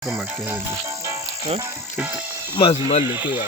Kama kedi. Mas mali tu ya.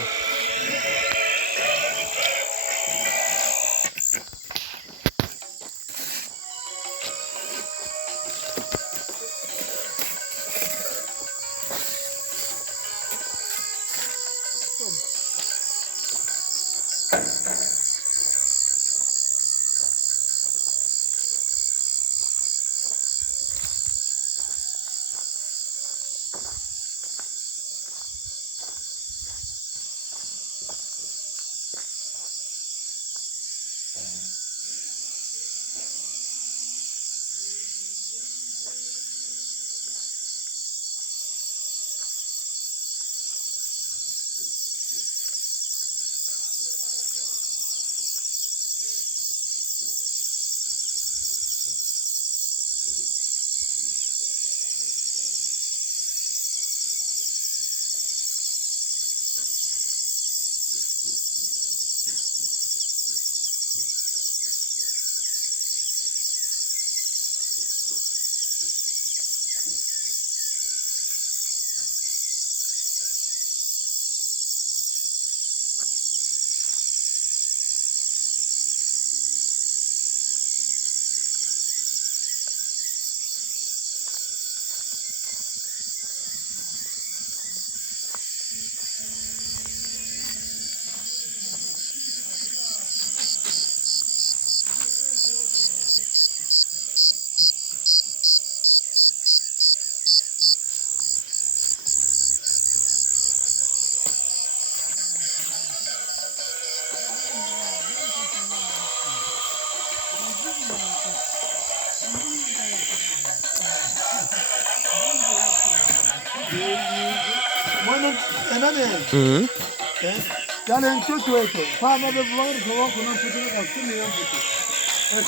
Yale mtoto wetu kama baba wangu kwa kuna mtoto kwa sumi ya mtoto.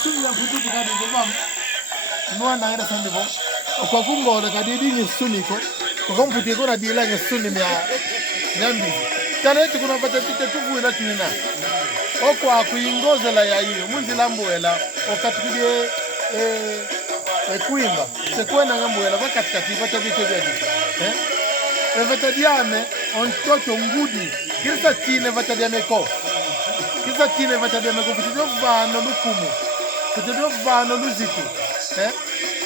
Sumi ya mtoto kwa baba mwa na ngara sandivo. Kwa kungo na kadidi ni sumi ko. Kwa mtoto ko na dila ni sumi ya nyambi. Kana eti kuna pata tete tuvu ila tunina. Okwa kuingoza la ya hiyo munzi lamboela okatukide kuimba. Sekwena ngamboela bakatikati pata vitu vya Evatadiame on toto ngudi. Kisa tine vatadiame ko. Kisa tine vatadiame ko. Kutudio vano lukumu. Kutudio vano luziku.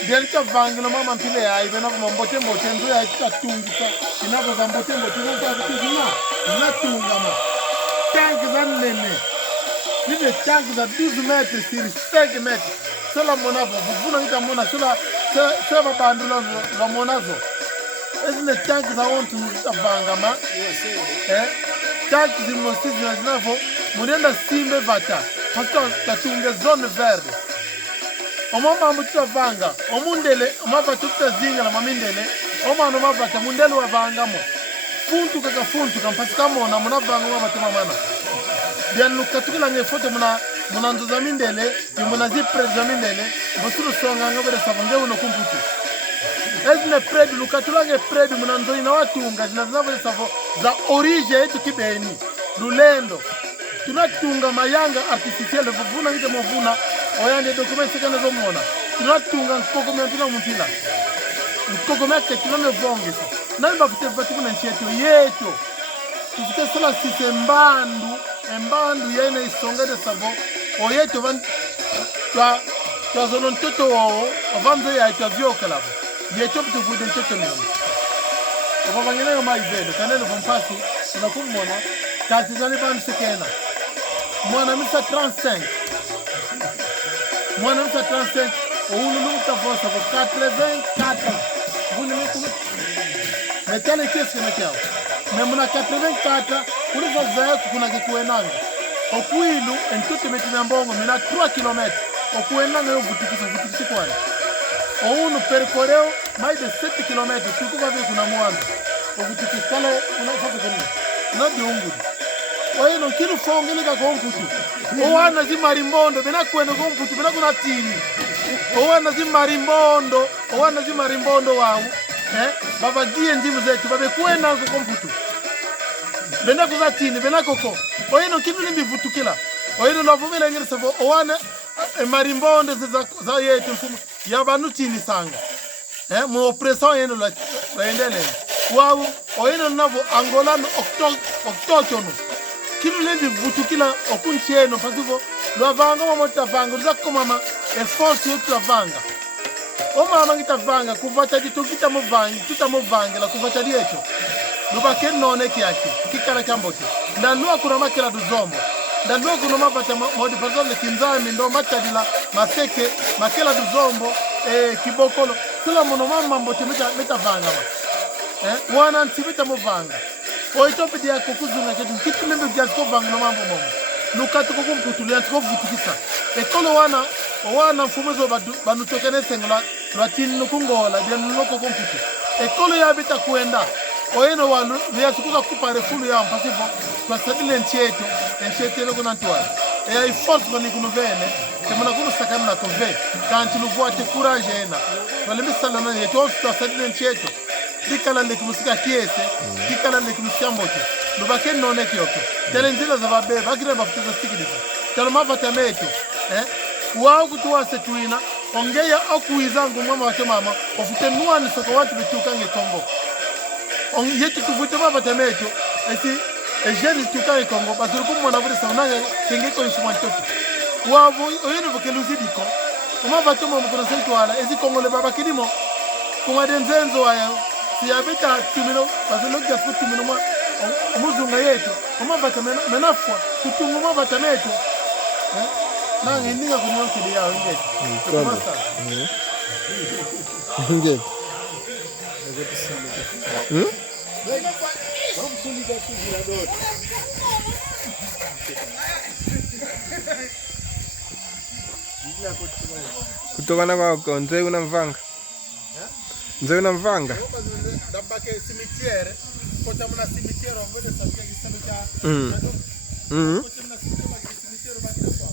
Bialika vangilo mama mpile ya ivena mbote mbote ndo ya tunga. Inako za mbote mbote ndo ya kutuzina. Natunga ma. Tank za nene. Nive tank za 12 metres siri 5 metres. Sola monavo. Vuvuna nita mona. Sola bandula la monazo. Ezile tanki za wontu vangama. Tanki zimosisi na zinafo. Munenda simbe vata. Pasta tatunge zone verde. Omama mbututa vanga. Omundele. Omava tuta zinga na mamindele. Oma no mavata. Mundele wa vangamo. Funtu kaka funtu. Kampasika mona. Muna vanga wa matema mana. Bianu katukila nge fote muna nzoza mindele. Muna zipreza mindele. Mosuru songa ngabere savonge uno kumputu. Ezine predu lukatulange predu mnanzo ina watunga zinazinavu savo za origine yetu kibeni lulendo tunatunga mayanga artificielle vuvuna ngite mvuna oyande dokumenti kana zo mona tunatunga nkokome ntuna mutila nkokome ke tuname vongesa nalba kute vatibu na ncheto yeto tukite sala sisembandu embandu yene isongede savo oyeto van twa zono ntoto wao avanzo ya itavyo kalabo yeto tuvude ntoto mimi abavangene yo maivele kanene vompasi tunakumona tatizani ban sekena mwana misa 35 mwana misa 35 oulu lumta vosa ko 84 vuni miku metale kesi mekiao memuna 84 kuliza zaeku kuna kikuenanga okuilu entoto metina mbongo mina 3 km okuenanga yo vutikisi kwani Ounu percorreu mais de 7 km. Tuku vai ver kuna mwanzo. Okutikikala unafaka kuni. Nadi ungu. Oye no kinu fongele ka komputu. Owana zi marimbondo bena kwenda komputu bena kuna tini. Owana zi marimbondo wao. Baba gie njimu zetu babe kwenda ko komputu. Bena kuza tini bena koko. Oye no kinu limbi vutukila. Oye no lavumela ngere savo owana marimbondo za yetu mfumo. Yabanu chini sanga. Mu opressão yenu la endele. Wow, oyena navo angolano oktochono. Kilu levi vutu kila okuncheno pasivo lwavanga mamota vanga luzako mama force yote lavanga. O mama ngitavanga kuvata dito kita movanga la kuvata dieto. Lubake none kiaki kikara kambote. Ndalua kuna makela duzombo. Ndalua kuna mabata modi pazole kinzami ndo matadila maseke makela duzombo kibokolo. Kila mono mama mbote meta vanga ma. Wana nsibita movanga. Oitope dia kokuzunga ketu kitlembe jasko vanga no mambo momo. Lukatu kokumputulia tikovutikisa. Ekolo wana mfumezo banutokene sengla lwatini nukungola dia nuloko komputu. Ekolo ya bita kuenda. Oyeno wanu liyasukuza kupare fulu ya mpasivo twasadile ncheto loko nantuwa. I force koni kunuvene temuna kunu sakana na kove kanti luvuate courage ena. Twalemisa lana yeto twasadile ncheto. Dikala leki musika kiese, dikala leki musika moto. Lubake none kiyoko. Tele nzila za babe, bagire bafutiza stikidisa. Tele mavata meto. Wao kutuwa setuina, ongeya okuizangu mama wate mama, ofute nuani soko watu betuka nge Kongo. Yeki tuvute mavata meto, ejeni tuka nge Kongo, basurukumu mwanavuri saunanga kengeko infumantoto. Wao oyenu vokeluzidiko, umavata mama kuna sentuala, ezi Kongo le baba kidimo, kumadenzenzo wayo, siyabita tumino, bazulogia siku tumino mwa, muzunga yetu, umavata menafwa, tutungu mavata meto. Nange ninga kunyoke dia ngeke. Kumasa. Ngeke. Kutokana kwako nzee unamvanga. Nzee unamvanga. Dabake cimetière, kota mna cimetière ngode sabia kisemeka. Kota mna cimetière bakira.